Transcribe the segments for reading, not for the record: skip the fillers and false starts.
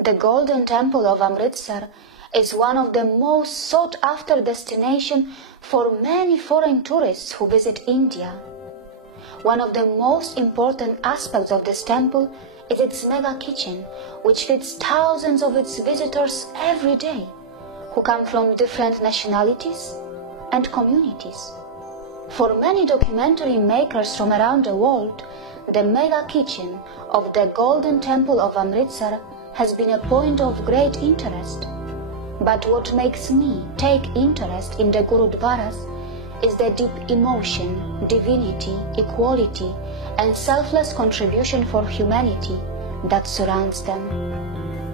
The Golden Temple of Amritsar is one of the most sought-after destinations for many foreign tourists who visit India. One of the most important aspects of this temple is its mega kitchen, which feeds thousands of its visitors every day, who come from different nationalities and communities. For many documentary makers from around the world, the mega kitchen of the Golden Temple of Amritsar has been a point of great interest. But what makes me take interest in the Gurudwaras is the deep emotion, divinity, equality, and selfless contribution for humanity that surrounds them.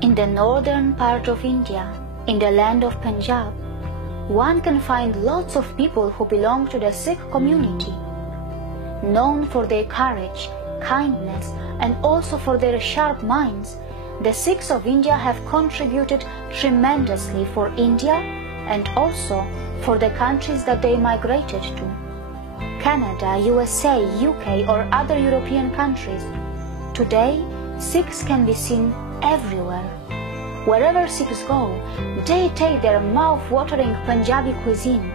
In the northern part of India, in the land of Punjab, one can find lots of people who belong to the Sikh community. Known for their courage, kindness, and also for their sharp minds, the Sikhs of India have contributed tremendously for India and also for the countries that they migrated to. Canada, USA, UK or other European countries. Today, Sikhs can be seen everywhere. Wherever Sikhs go, they take their mouth-watering Punjabi cuisine,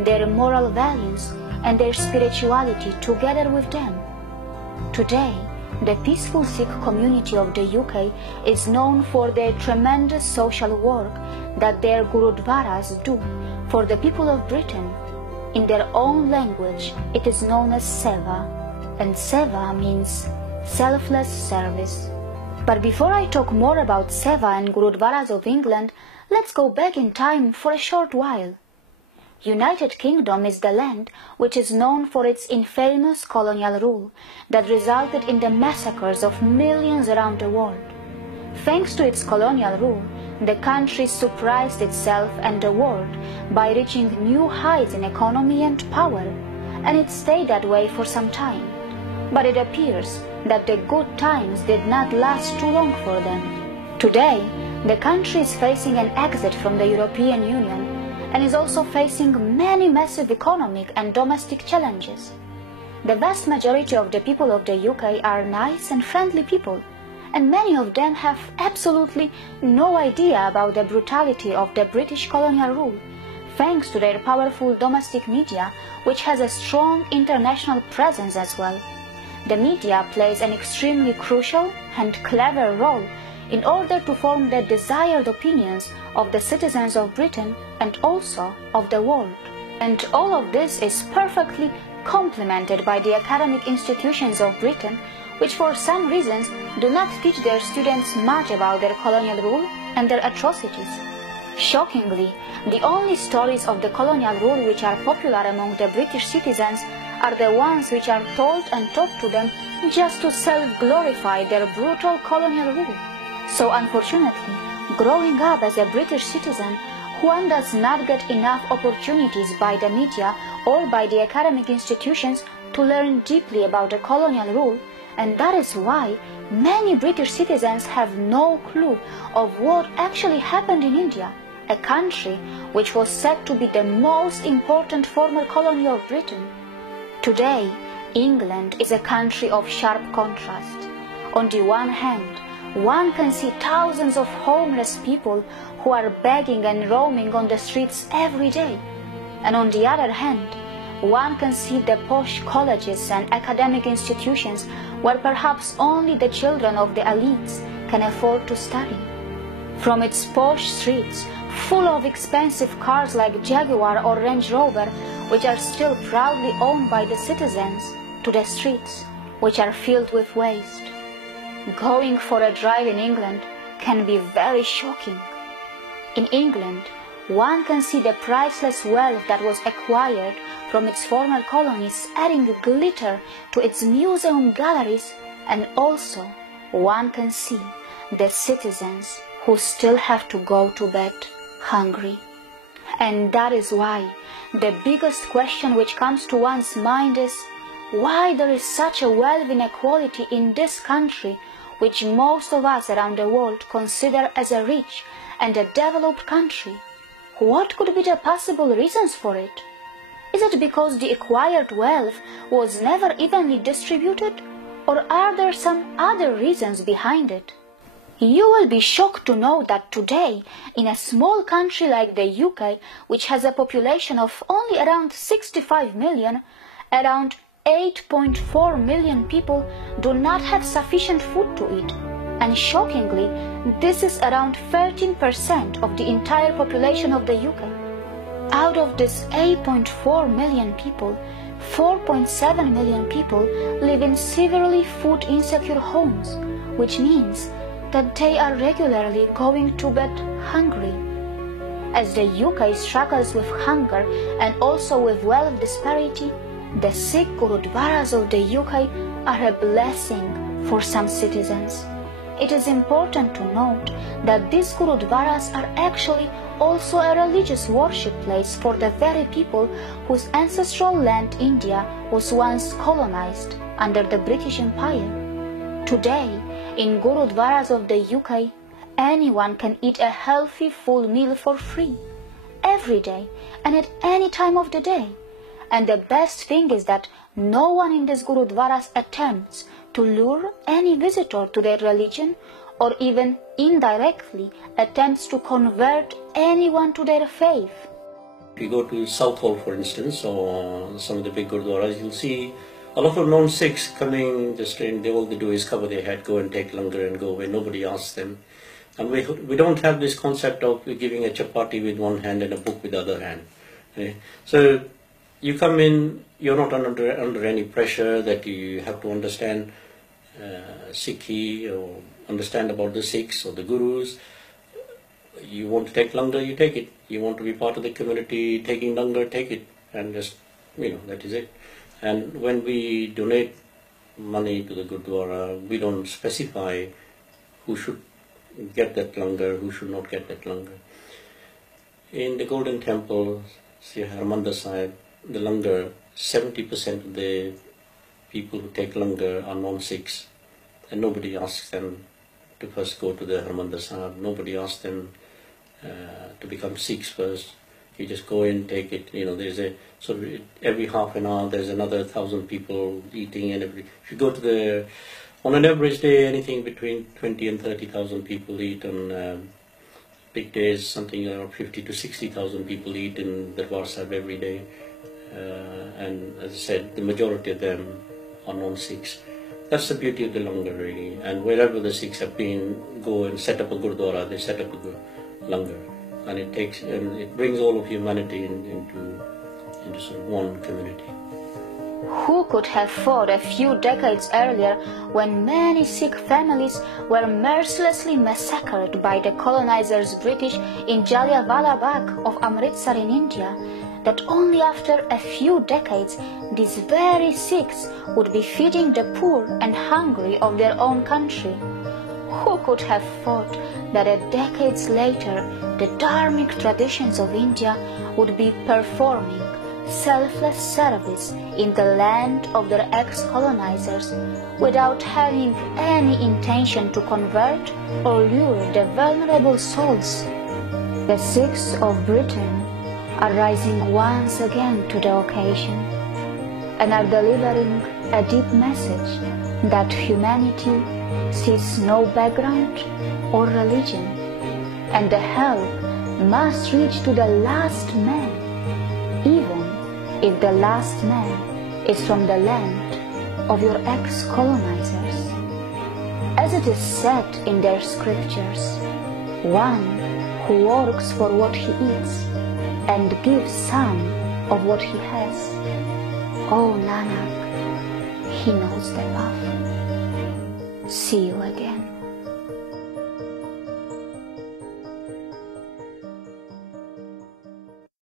their moral values and their spirituality together with them. Today, the peaceful Sikh community of the UK is known for their tremendous social work that their Gurudwaras do for the people of Britain. In their own language, it is known as Seva, and Seva means selfless service. But before I talk more about Seva and Gurudwaras of England, let's go back in time for a short while. United Kingdom is the land which is known for its infamous colonial rule that resulted in the massacres of millions around the world. Thanks to its colonial rule, the country surprised itself and the world by reaching new heights in economy and power, and it stayed that way for some time. But it appears that the good times did not last too long for them. Today, the country is facing an exit from the European Union and is also facing many massive economic and domestic challenges. The vast majority of the people of the UK are nice and friendly people, and many of them have absolutely no idea about the brutality of the British colonial rule, thanks to their powerful domestic media, which has a strong international presence as well. The media plays an extremely crucial and clever role in order to form the desired opinions of the citizens of Britain and also of the world. And all of this is perfectly complemented by the academic institutions of Britain, which for some reasons do not teach their students much about their colonial rule and their atrocities. Shockingly, the only stories of the colonial rule which are popular among the British citizens are the ones which are told and taught to them just to self-glorify their brutal colonial rule. So unfortunately, growing up as a British citizen, one does not get enough opportunities by the media or by the academic institutions to learn deeply about the colonial rule, and that is why many British citizens have no clue of what actually happened in India, a country which was said to be the most important former colony of Britain. Today, England is a country of sharp contrast. On the one hand, one can see thousands of homeless people who are begging and roaming on the streets every day. And on the other hand, one can see the posh colleges and academic institutions where perhaps only the children of the elites can afford to study. From its posh streets, full of expensive cars like Jaguar or Range Rover, which are still proudly owned by the citizens, to the streets, which are filled with waste. Going for a drive in England can be very shocking. In England, one can see the priceless wealth that was acquired from its former colonies adding glitter to its museum galleries, and also one can see the citizens who still have to go to bed hungry. And that is why the biggest question which comes to one's mind is why there is such a wealth inequality in this country, which most of us around the world consider as a rich and a developed country. What could be the possible reasons for it? Is it because the acquired wealth was never evenly distributed, or are there some other reasons behind it? You will be shocked to know that today, in a small country like the UK, which has a population of only around 65 million, around 8.4 million people do not have sufficient food to eat. And shockingly, this is around 13% of the entire population of the UK. Out of this 8.4 million people, 4.7 million people live in severely food insecure homes, which means that they are regularly going to bed hungry. As the UK struggles with hunger and also with wealth disparity, the Sikh Gurudwaras of the UK are a blessing for some citizens. It is important to note that these Gurudwaras are actually also a religious worship place for the very people whose ancestral land India was once colonized under the British Empire. Today, in Gurudwaras of the UK, anyone can eat a healthy full meal for free, every day and at any time of the day. And the best thing is that no one in these Gurudwaras attempts to lure any visitor to their religion or even indirectly attempts to convert anyone to their faith. If you go to Southall, for instance, or some of the big Gurudwaras, you'll see a lot of non-Sikhs coming the street. All they do is cover their head, go and take langar and go away. Nobody asks them. And we don't have this concept of giving a chapati with one hand and a book with the other hand. Okay? So you come in, you're not under any pressure that you have to understand Sikhi or understand about the Sikhs or the Gurus. You want to take langar, you take it. You want to be part of the community taking langar, take it. And just, that is it. And when we donate money to the Gurdwara, we don't specify who should get that langar, who should not get that langar. In the Golden Temple, Sri Harmandir Sahib, the langar, 70% of the people who take langar are non-Sikhs, and nobody asks them to first go to the Harmandir Sahib. Nobody asks them to become Sikhs first. You just go in, take it. So every half an hour there's another 1,000 people eating, and if you go to on an average day, anything between 20 and 30,000 people eat. On big days, something around 50 to 60,000 people eat in the Darbar Sahib every day. And as I said, the majority of them are non-Sikhs. That's the beauty of the langar, really. And wherever the Sikhs have been, go and set up a Gurdwara, they set up a langar. And it brings all of humanity into sort of one community. Who could have thought a few decades earlier, when many Sikh families were mercilessly massacred by the colonizers British in Jallianwala Bagh of Amritsar in India, that only after a few decades these very Sikhs would be feeding the poor and hungry of their own country? Who could have thought that decades later the dharmic traditions of India would be performing selfless service in the land of their ex-colonizers without having any intention to convert or lure the vulnerable souls? The Sikhs of Britain are rising once again to the occasion and are delivering a deep message that humanity sees no background or religion, and the help must reach to the last man, even if the last man is from the land of your ex-colonizers. As it is said in their scriptures, one who works for what he eats and gives some of what he has, oh Nanak, he knows the path. See you again.